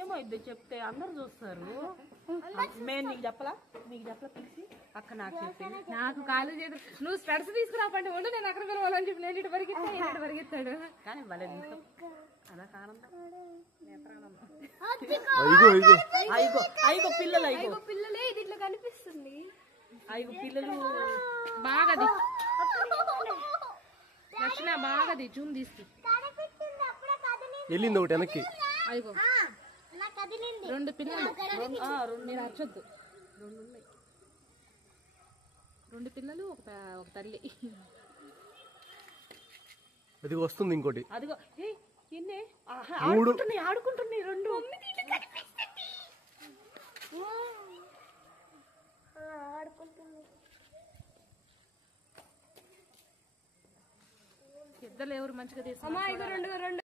ఏమైద్ది చెప్తే అందరు చూస్తారు. మేము నీకు చెప్పలా పిలిచి అక్క నాకు చెప్పింది. నాకు కాలు చేయదు. నువ్వు స్టడ్స్ తీసుకురాపండి ఉండు, నేను అక్కడ పిలవాలని చెప్పి నేను ఇటు పరిగెత్తాడు. కానీ వాళ్ళ అదొక ఆనందం, నేత్రానందం. ఐగో పిల్లలే ఇది ఇట్లా కనిపిస్తుంది. ఐగో పిల్లలు బాగాది లక్షణ బాగాది జూమ్ తీసుకు వెళ్ళింది ఒకటి వెనక్కి. అదిగో 2 పిల్లలు. మీరు అరచొద్దు. 2 ఉన్నాయి. 2 పిల్లలు ఒక తల్లి. అది వస్తుంది ఇంకోటి. అదిగో ఎన్నే 3 ఆడుకుంటున్నాయి 2. ఇద్దరు ఎవరు మంచిగా తీసుకున్నారు.